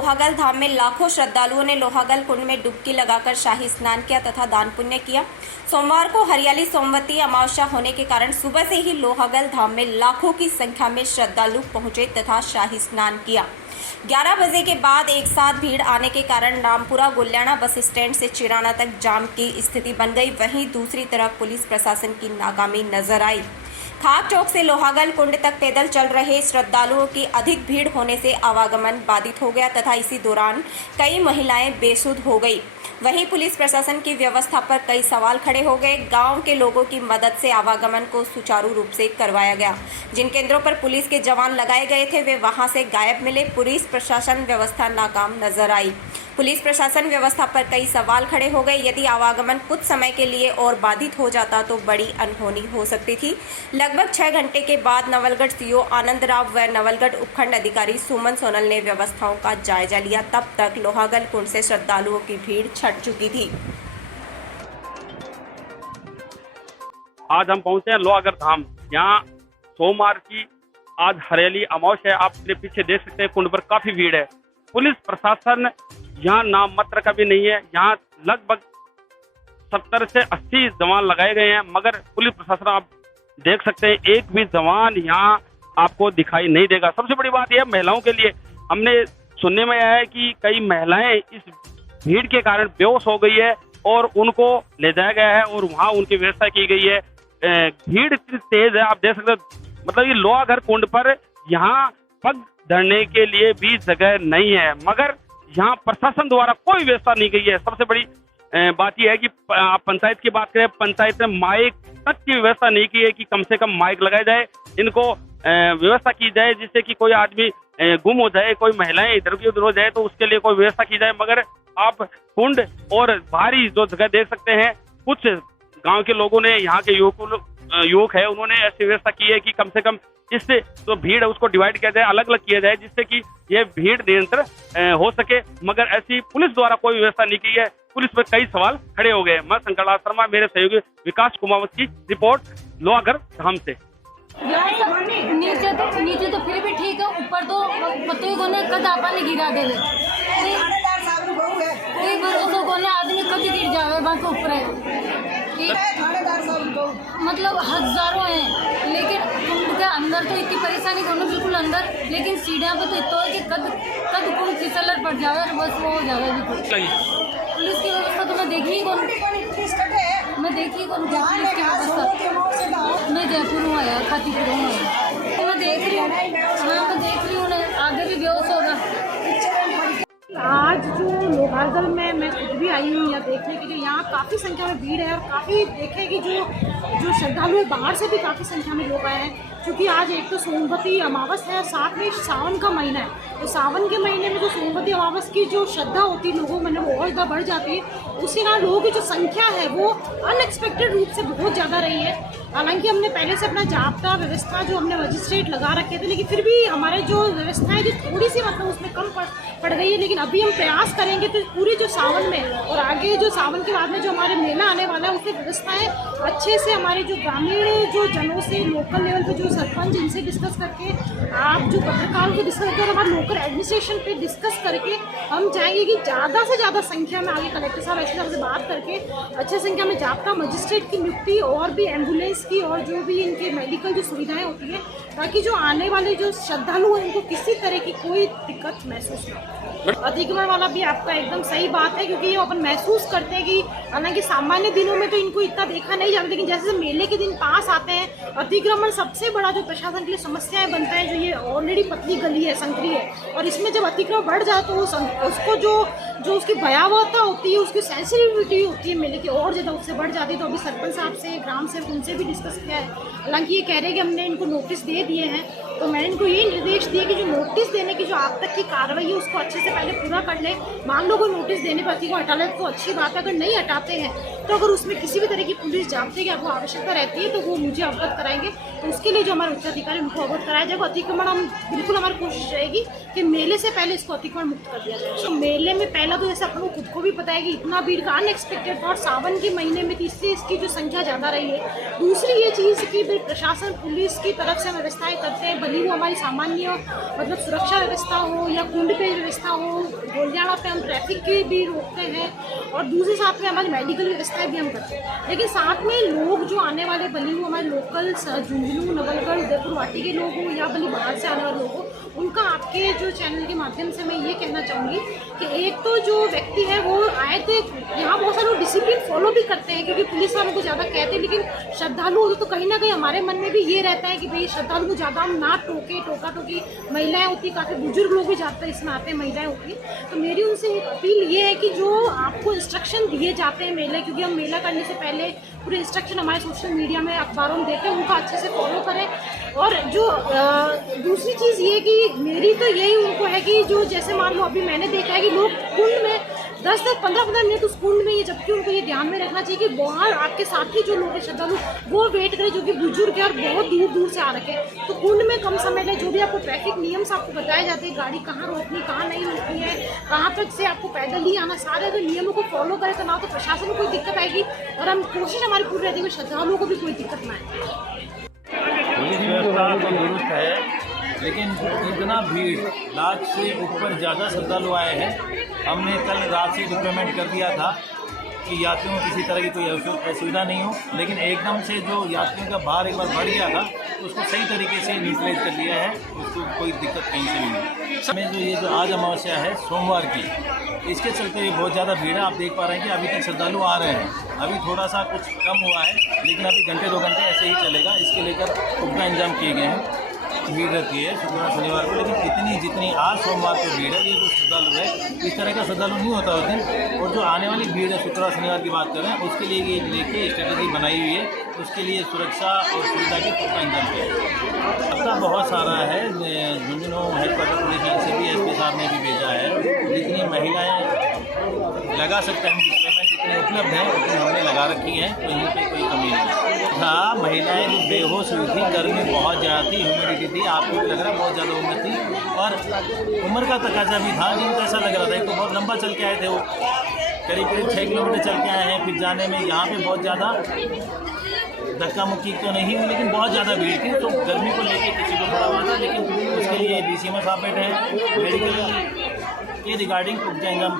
लोहागल धाम में लाखों श्रद्धालुओं ने लोहागल कुंड में डुबकी लगाकर शाही स्नान किया तथा दान पुण्य किया। सोमवार को हरियाली सोमवती अमावस्या होने के कारण सुबह से ही लोहागल धाम में लाखों की संख्या में श्रद्धालु पहुंचे तथा शाही स्नान किया। 11 बजे के बाद एक साथ भीड़ आने के कारण रामपुरा गुल्याना बस स्टैंड से चिराना तक जाम की स्थिति बन गई। वहीं दूसरी तरफ पुलिस प्रशासन की नाकामी नजर आई। खाक चौक से लोहागल कुंड तक पैदल चल रहे श्रद्धालुओं की अधिक भीड़ होने से आवागमन बाधित हो गया तथा इसी दौरान कई महिलाएं बेसुध हो गई। वहीं पुलिस प्रशासन की व्यवस्था पर कई सवाल खड़े हो गए। गांव के लोगों की मदद से आवागमन को सुचारू रूप से करवाया गया। जिन केंद्रों पर पुलिस के जवान लगाए गए थे वे वहां से गायब मिले। पुलिस प्रशासन व्यवस्था नाकाम नजर आई। पुलिस प्रशासन व्यवस्था पर कई सवाल खड़े हो गए। यदि आवागमन कुछ समय के लिए और बाधित हो जाता तो बड़ी अनहोनी हो सकती थी। लगभग 6 घंटे के बाद नवलगढ़ सीओ आनंद राव व नवलगढ़ उपखंड अधिकारी सुमन सोनल ने व्यवस्थाओं का जायजा लिया। तब तक लोहागल कुंड से श्रद्धालुओं की भीड़ छट चुकी थी। आज हम पहुंचे हैं लोहागल धाम। यहाँ सोमवार की आज हरियाली अमावस्या है। आप अपने पीछे देख सकते हैं, कुंड पर काफी भीड़ है। पुलिस प्रशासन यहाँ नाम मात्र का भी नहीं है। यहाँ लगभग 70 से 80 जवान लगाए गए हैं, मगर पुलिस प्रशासन आप देख सकते हैं एक भी जवान यहाँ आपको दिखाई नहीं देगा। सबसे बड़ी बात यह महिलाओं के लिए, हमने सुनने में आया है कि कई महिलाएं इस भीड़ के कारण बेहोश हो गई है और उनको ले जाया गया है और वहाँ उनकी व्यवस्था की गई है। भीड़ इतनी तेज है, आप देख सकते हैं। मतलब ये लोहागल कुंड पर यहाँ पग धरने के लिए भी जगह नहीं है, मगर यहाँ प्रशासन द्वारा कोई व्यवस्था नहीं की है। सबसे बड़ी बात यह है कि आप पंचायत की बात करें, पंचायत में माइक तक की व्यवस्था नहीं की है कि कम से कम माइक लगाया जाए, इनको व्यवस्था की जाए जिससे कि कोई आदमी गुम हो जाए, कोई महिलाएं इधर की उधर हो जाए तो उसके लिए कोई व्यवस्था की जाए। मगर आप कुंड और बाहरी जो जगह देख सकते हैं, कुछ गांव के लोगों ने, यहाँ के युवक है, उन्होंने ऐसी व्यवस्था की है कि कम से कम इससे जो भीड़ है उसको डिवाइड किया जाए, अलग अलग किया जाए, जिससे कि ये भीड़ नियंत्रण हो सके। मगर ऐसी पुलिस द्वारा कोई व्यवस्था नहीं की है। पुलिस पर कई सवाल खड़े हो गए। मैं शंकरलाल शर्मा, मेरे सहयोगी विकास कुमावत की रिपोर्ट लोहागल धाम से। नीचे तो फिर भी ठीक है, ऊपर तो पतों को ने कद आपा ने गिरा दे भरोसा को आदमी कद गिर जावे बाकी ऊपर मतलब हजारों हैं, लेकिन कुंड के अंदर तो इतनी परेशानी करो बिल्कुल अंदर, लेकिन सीढ़ियाँ पे तो इतना है कि कद कुंड फिसलर पड़ जावे और बस वो हो जावे बिल्कुल। पुलिस की व्यवस्था तो मैं देखी ही कौन पुलिस की व्यवस्था। मैं जयपुर हूँ यार, खातीपुर हूँ, तो मैं देख रही हूँ। हाँ मैं देख रही हूँ, आगे भी बेहोश होगा। आज जो लोहागल में मैं खुद भी आई हूँ यहाँ देखने के लिए, यहाँ काफ़ी संख्या में भीड़ है और काफ़ी देखे कि जो श्रद्धालु बाहर से भी काफ़ी संख्या में लोग आए हैं, क्योंकि आज एक तो सोमवती अमावस्या है, साथ में सावन का महीना है। तो सावन के महीने में जो सोमवती अमावस्या की जो श्रद्धा होती है लोगों में वो और ज़्यादा बढ़ जाती है। उसके कारण लोगों की जो संख्या है वो अनएक्सपेक्टेड रूप से बहुत ज़्यादा रही है। हालांकि हमने पहले से अपना जाब्ता व्यवस्था जो हमने मजिस्ट्रेट लगा रखे थे, लेकिन फिर भी हमारे जो व्यवस्था है जो थोड़ी सी मतलब उसमें कम पड़ गई है। लेकिन अभी हम प्रयास करेंगे तो पूरी जो सावन में और आगे जो सावन के बाद में जो हमारे मेला आने वाला है उसकी व्यवस्थाएं अच्छे से हमारे जो ग्रामीण जो जनों से, लोकल लेवल पे जो सरपंच, इनसे डिस्कस करके, आप जो पत्रकारों को डिस्कस करके और हमारे लोकल एडमिनिस्ट्रेशन पे डिस्कस करके हम चाहेंगे कि ज़्यादा से ज़्यादा संख्या में आगे कलेक्टर साहब ऐसे से बात करके अच्छे संख्या में जाब्ता मजिस्ट्रेट की नियुक्ति और भी एम्बुलेंस की और जो भी इनके मेडिकल जो सुविधाएं होती है, ताकि जो आने वाले जो श्रद्धालु हैं उनको किसी तरह की कोई दिक्कत महसूस ना हो। अतिक्रमण वाला भी आपका एकदम सही बात है, क्योंकि ये अपन महसूस करते हैं कि हालांकि सामान्य दिनों में तो इनको इतना देखा नहीं जाता, लेकिन जैसे मेले के दिन पास आते हैं अतिक्रमण सबसे बड़ा जो प्रशासन के लिए समस्याएं बनता है। जो ये ऑलरेडी पतली गली है, संकरी है, और इसमें जब अतिक्रमण बढ़ जाए तो उसको जो उसकी भयावहता होती है, उसकी सेंसिटिविटी होती है मेले की और ज़्यादा उससे बढ़ जाती है। तो अभी सरपंच साहब से, ग्राम सेवक, उनसे भी डिस्कस किया है। हालांकि ये कह रहे हैं कि हमने इनको नोटिस दे दिए हैं, तो मैंने इनको ये निर्देश दिए कि जो नोटिस देने की जो आप तक की कार्रवाई है उसको अच्छे से पहले पूरा कर ले। मान लो कोई नोटिस देने पर को हटा ले तो अच्छी बात है, अगर नहीं हटाते हैं तो अगर उसमें किसी भी तरह की पुलिस जाब्ते की आपको आवश्यकता रहती है तो वो मुझे अवगत कराएंगे। तो उसके लिए जो हमारे उच्चाधिकारी उनको अवगत कराया जाएगा। अतिक्रमण हम बिल्कुल, हमारी कोशिश रहेगी कि मेले से पहले इसको अतिक्रमण मुक्त कर दिया जाए। तो मेले में पहला तो जैसे अपन को खुद को भी पता है कि इतना भीड़ का अनएक्सपेक्टेड था और सावन के महीने में, इसलिए इसकी जो संख्या ज़्यादा रही है। दूसरी ये चीज़ कि भाई प्रशासन पुलिस की तरफ से हम व्यवस्थाएँ करते हैं, भली वो हमारी सामान्य मतलब सुरक्षा व्यवस्था हो या कुंड पे व्यवस्था हो, गोलजाड़ा पे हम ट्रैफिक की भी रोकते हैं और दूसरे साथ में हमारी मेडिकल व्यवस्थाएं भी हम करते हैं। लेकिन साथ में लोग जो आने वाले, भले वो हमारे लोकल झुंझुनू, नवलगढ़, उदयपुर वाटी के लोग हों या भले बाहर से आने वाले लोग हों, उनका आपके जो चैनल के माध्यम से मैं ये कहना चाहूँगी कि एक तो जो व्यक्ति है वो आए थे, यहाँ बहुत सारे लोग डिसिप्लिन फॉलो भी करते हैं क्योंकि पुलिस वालों को ज़्यादा कहते हैं, लेकिन श्रद्धालु तो कहीं ना कहीं हमारे मन में भी ये रहता है कि भाई श्रद्धालु को ज़्यादा हम ना टोके, टोका टोकी। महिलाएं होती, काफ़ी बुजुर्ग लोग भी जाते हैं, इसमें आते हैं, महिलाएं होती हैं। तो मेरी उनसे एक अपील ये है कि जो आपको इंस्ट्रक्शन दिए जाते हैं मेले, क्योंकि हम मेला करने से पहले पूरे इंस्ट्रक्शन हमारे सोशल मीडिया में, अखबारों में देते हैं, उनका अच्छे से फॉलो करें। और जो दूसरी चीज़ ये कि मेरी तो यही उनको है कि जो जैसे मान लो अभी मैंने देखा है कि लोग कुंड में 10 से 15 मिनट उस कुंड में, ये जबकि उनको ये ध्यान में रखना चाहिए कि बाहर आपके साथ ही जो लोग हैं श्रद्धालु वो वेट करें जो कि बुजुर्ग है और बहुत दूर दूर से आ रखे हैं। तो कुंड में कम समय लें, जो भी आपको ट्रैफिक नियम से आपको बताए जाते हैं, गाड़ी कहाँ रोकनी, कहाँ नहीं रोकनी है, कहाँ तक से आपको पैदल ही आना, सारे जो नियमों को फॉलो करें तो ना तो प्रशासन को कोई दिक्कत आएगी और हम कोशिश हमारी पूरी रहती है कि श्रद्धालुओं को भी कोई दिक्कत ना आए। पुलिस व्यवस्था तो दुरुस्त है, लेकिन इतना भीड़, लाख से ऊपर ज़्यादा श्रद्धालु आए हैं। हमने कल रात से डिप्लॉयमेंट कर दिया था कि यात्रियों को किसी तरह की कोई असुविधा नहीं हो, लेकिन एकदम से जो यात्रियों का भार एक बार बढ़ गया था तो उसको सही तरीके से न्यूट्रलाइज कर दिया है, उसको कोई दिक्कत कहीं से नहीं है। हमें जो ये जो आज अमावस्या है सोमवार की, इसके चलते ये बहुत ज़्यादा भीड़ है। आप देख पा रहे हैं कि अभी तक श्रद्धालु आ रहे हैं, अभी थोड़ा सा कुछ कम हुआ है, लेकिन अभी घंटे 2 घंटे ऐसे ही चलेगा। इसके लेकर पुख्ता इंतजाम किए गए हैं। भीड़ रहती है शुक्रवार शनिवार को, लेकिन इतनी जितनी आज सोमवार को भीड़ है, ये जो श्रद्धालु है इस तरह का श्रद्धालु नहीं होता उस दिन। और जो आने वाली भीड़ है शुक्रवार शनिवार की बात करें, उसके लिए ये लेके स्ट्रेटेजी बनाई हुई है, उसके लिए सुरक्षा और सुविधा के पुख्ता इंतजाम किया है। रास्ता बहुत सारा है, झुंझुनू हेडक्वार्टर पुलिस लाइन से भी एसपी साहब ने भी भेजा है। जितनी महिलाएँ लगा सकते हैं जितने उपलब्ध हैं उतनी हमने लगा रखी है, कहीं पे कोई कमी नहीं। हाँ, महिलाएं जो बेहोश हुई थी, गर्मी बहुत ज़्यादा थी, ह्यूमिडिटी थी, आपको भी लग रहा बहुत ज़्यादा उम्र थी और उम्र का तकाजा भी था। जिनको ऐसा लग रहा था, एक तो बहुत लंबा चल के आए थे, वो करीब 6 किलोमीटर चल के आए हैं, फिर जाने में यहाँ पे बहुत ज़्यादा धक्का मुक्की तो नहीं हुई, लेकिन बहुत ज़्यादा भीड़ थी, तो गर्मी को लेके किसी को थोड़ा हुआ था। लेकिन उसके लिए DCM साहब बैठे हैं, मेडिकल के रिगार्डिंग पुख्ता इंतजाम